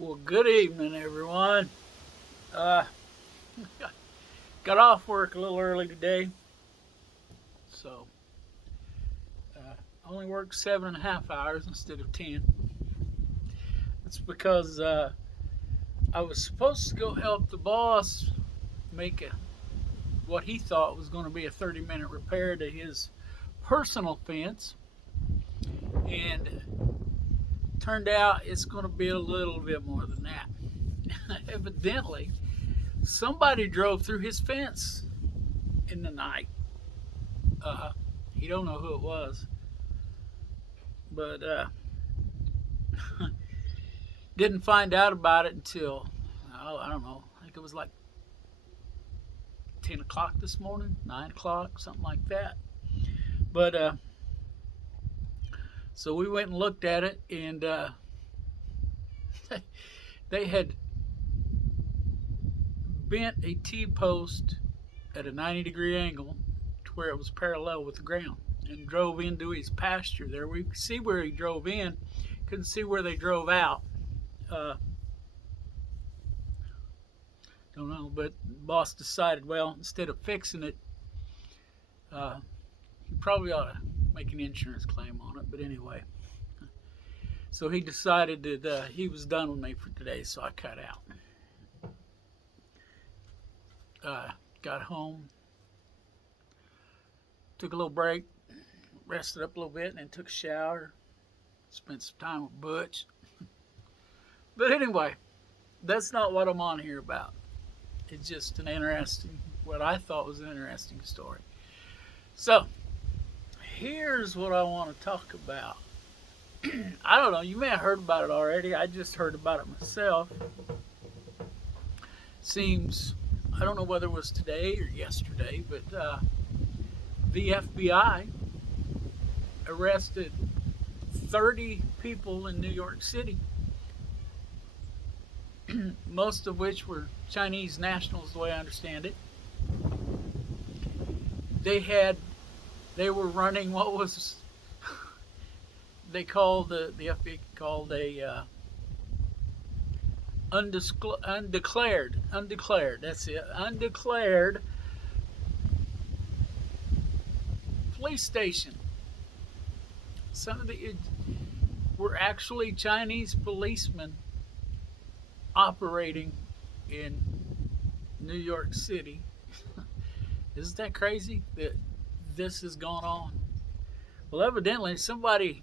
Well, good evening, everyone. Uh, got off work a little early today, so only worked 7.5 hours instead of 10. It's because I was supposed to go help the boss make what he thought was going to be a 30-minute repair to his personal fence, and turned out it's going to be a little bit more than that. Evidently, somebody drove through his fence in the night. Uh, he don't know who it was, but didn't find out about it until I don't know. I think it was like 10 o'clock this morning, 9 o'clock, something like that. But so we went and looked at it, and they had bent a T post at a 90-degree angle to where it was parallel with the ground, and drove into his pasture there. We could see where he drove in, couldn't see where they drove out. Uh, don't know, but the boss decided, well, instead of fixing it, he probably ought to make an insurance claim on it. But anyway, so he decided that he was done with me for today, so I cut out. Got home, took a little break, rested up a little bit, and then took a shower. Spent some time with Butch. But anyway, that's not what I'm on here about. It's just what I thought was an interesting story. So, here's what I want to talk about. I don't know, you may have heard about it already. I just heard about it myself. Seems, I don't know whether it was today or yesterday, but the FBI arrested 30 people in New York City, most of which were Chinese nationals, the way I understand it. They were running what was they called the FBI called a undeclared. That's it, undeclared police station. Some of the were actually Chinese policemen operating in New York City. Isn't that crazy that this has gone on? Well, evidently somebody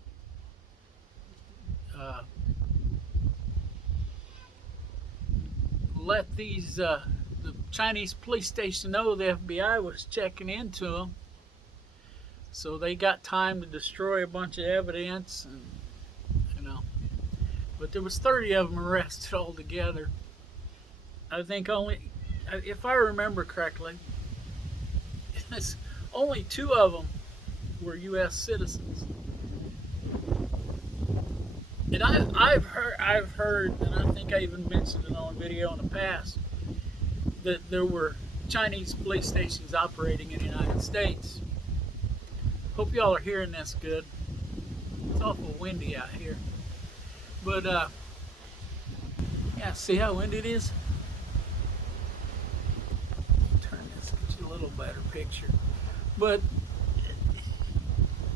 let the Chinese police station know the FBI was checking into them, so they got time to destroy a bunch of evidence, and you know. But there was 30 of them arrested altogether. I think only, if I remember correctly, only 2 of them were U.S. citizens. And I've heard, and I think I even mentioned it on a video in the past, that there were Chinese police stations operating in the United States. Hope y'all are hearing this good. It's awful windy out here. But, yeah, see how windy it is? Turn this, get you a little better picture. But,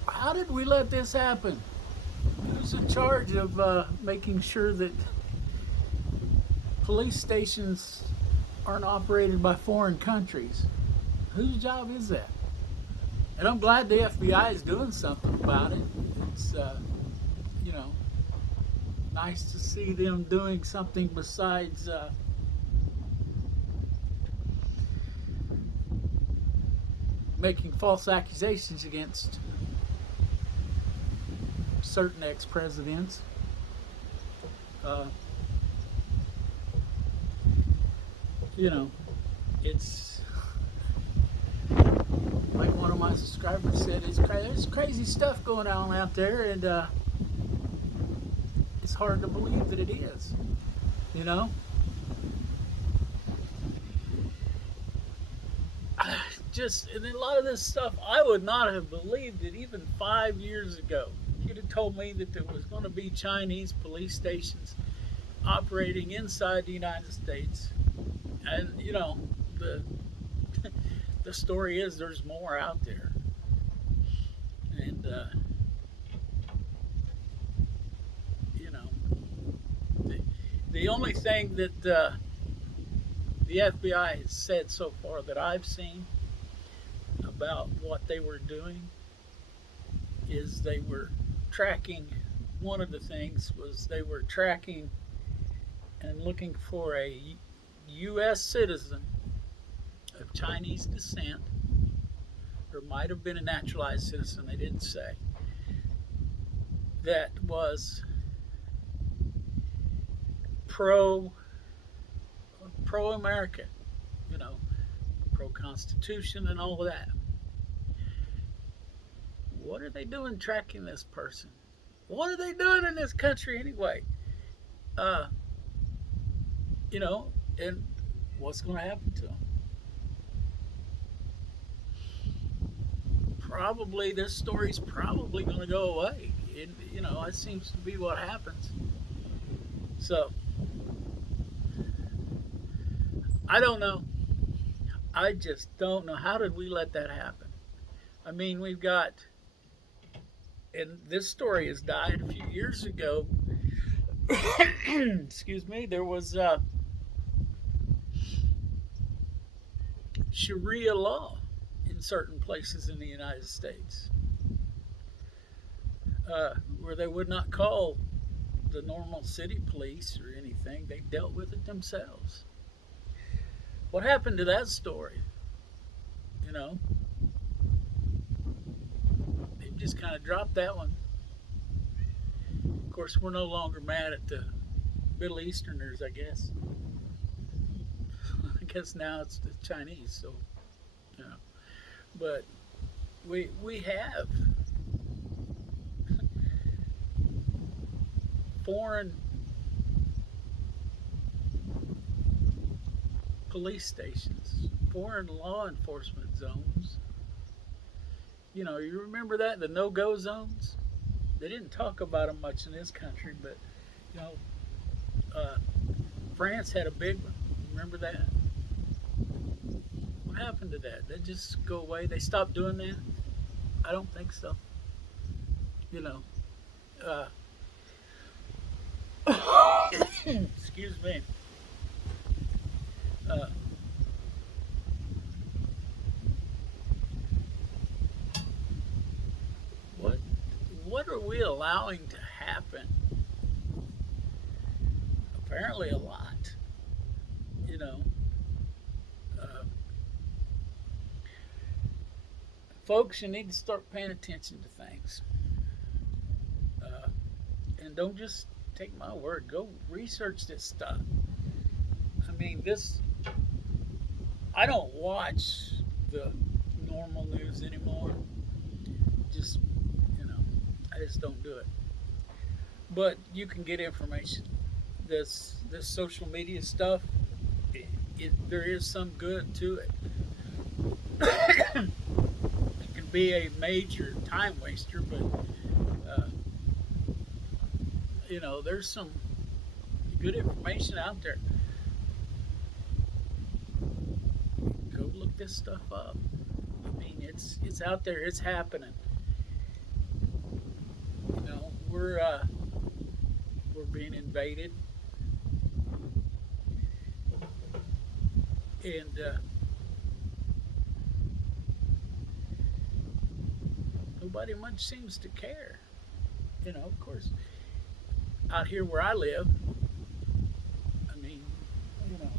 how did we let this happen? Who's in charge of making sure that police stations aren't operated by foreign countries? Whose job is that? And I'm glad the FBI is doing something about it. It's, you know, nice to see them doing something besides making false accusations against certain ex-presidents. You know, it's like one of my subscribers said, there's crazy stuff going on out there, and it's hard to believe that it is, you know. And a lot of this stuff, I would not have believed it even 5 years ago. You'd have told me that there was going to be Chinese police stations operating inside the United States. And, the, the story is there's more out there. And, you know, the, the only thing that the FBI has said so far that I've seen about what they were doing is they were tracking. One of the things was they were tracking and looking for a U.S. citizen of Chinese descent, or might have been a naturalized citizen, they didn't say, that was pro American, you know, pro Constitution and all of that. What are they doing tracking this person? What are they doing in this country anyway? Uh, and what's going to happen to them? Probably this story's probably going to go away. It seems to be what happens. So I don't know. I just don't know. How did we let that happen? I mean, we've got, and this story has died a few years ago. Excuse me. There was Sharia law in certain places in the United States, where they would not call the normal city police or anything. They dealt with it themselves. What happened to that story? You know, they just kind of dropped that one. Of course, we're no longer mad at the Middle Easterners, I guess. I guess now it's the Chinese, so, you know. But we have foreign police stations, foreign law enforcement zones. You remember that, the no-go zones? They didn't talk about them much in this country, but you know, France had a big one. Remember that? What happened to that? Did they just go away? They stopped doing that? I don't think so. You know, excuse me. Uh, what what are we allowing to happen? Apparently, a lot. You know, uh, folks, you need to start paying attention to things, uh, and don't just take my word. Go research this stuff. I mean, this. I don't watch the normal news anymore. Just, you know, I just don't do it. But you can get information. This social media stuff, there is some good to it. It can be a major time waster, but uh, there's some good information out there. Go look this stuff up. I mean, it's out there. It's happening. We're being invaded, and nobody much seems to care. Of course, out here where I live, I mean, you know,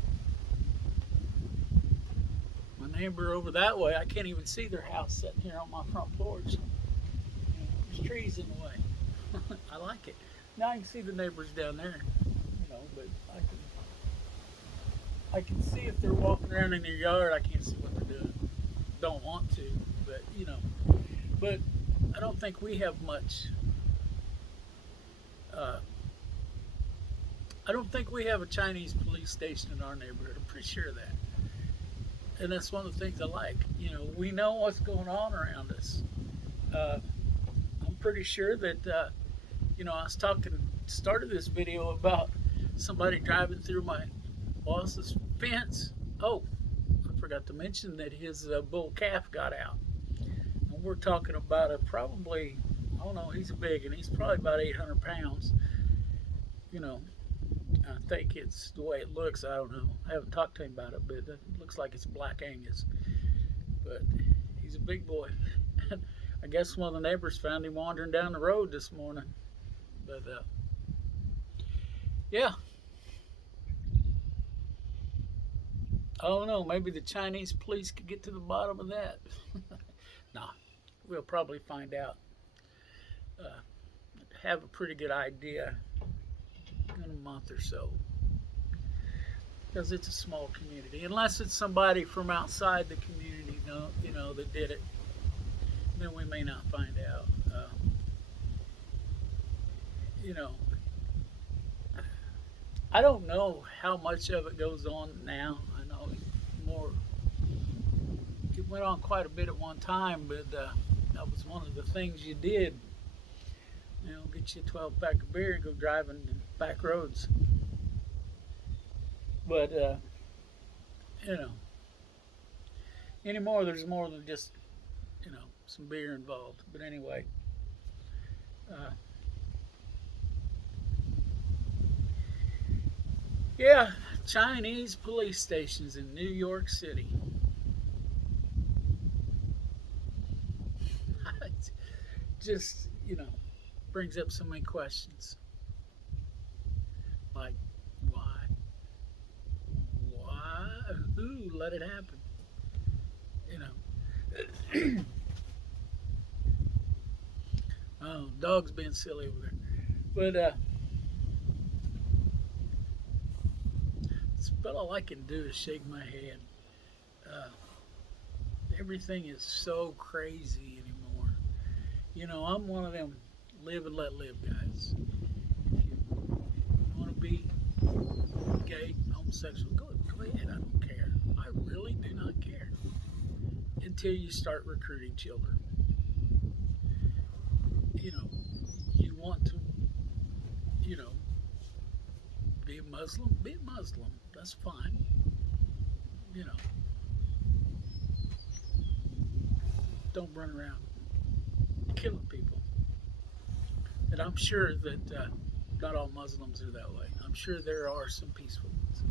my neighbor over that way, I can't even see their house sitting here on my front porch. There's trees in the way. I like it. Now I can see the neighbors down there, but I can see if they're walking around in their yard. I can't see what they're doing. Don't want to, but But I don't think we have much. I don't think we have a Chinese police station in our neighborhood. I'm pretty sure of that. And that's one of the things I like. We know what's going on around us. I'm pretty sure that, I was started this video about somebody driving through my boss's fence. Oh, I forgot to mention that his bull calf got out. And we're talking about probably, I don't know, he's big and he's probably about 800 pounds. You know, I think it's the way it looks. I don't know. I haven't talked to him about it, but it looks like it's Black Angus. But he's a big boy. I guess one of the neighbors found him wandering down the road this morning. But yeah, I don't know. Maybe the Chinese police could get to the bottom of that. Nah, we'll probably find out. Uh, have a pretty good idea in a month or so, because it's a small community. Unless it's somebody from outside the community, that did it, then we may not find out. You know, I don't know how much of it goes on now. I know more. It went on quite a bit at one time, but that was one of the things you did. Get you a 12-pack of beer and go driving back roads. But you know, anymore there's more than just some beer involved. But anyway, uh, yeah, Chinese police stations in New York City. Just brings up so many questions. Like, why? Why? Who let it happen? Oh, dog's being silly over there. But all I can do is shake my head. Uh, Everything is so crazy anymore. I'm one of them live and let live guys. If you want to be gay, homosexual, go ahead. I don't care. I really do not care. Until you start recruiting children. You want to, be a Muslim? Be a Muslim. That's fine. Don't run around killing people. And I'm sure that not all Muslims are that way. I'm sure there are some peaceful ones.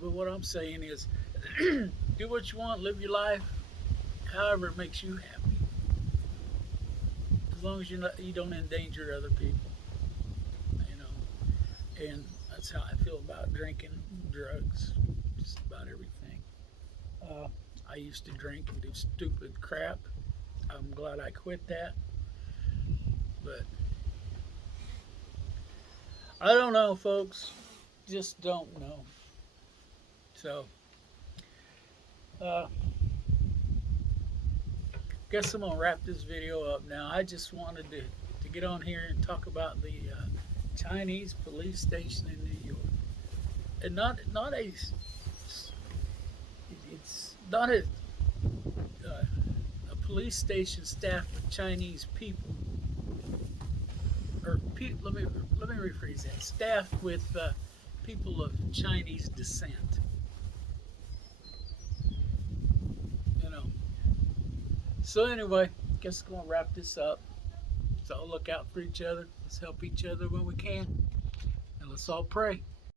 But what I'm saying is, do what you want, live your life, however it makes you happy. As long as you don't endanger other people. And that's how I feel about drinking, drugs, just about everything. I used to drink and do stupid crap. I'm glad I quit that. But I don't know, folks. Just don't know. So, guess I'm gonna wrap this video up now. I just wanted to get on here and talk about the Chinese police station in New York, and it's not a police station staffed with Chinese people, let me rephrase that, staffed with people of Chinese descent. So anyway, guess I'm gonna wrap this up. So look out for each other. Let's help each other when we can, and let's all pray.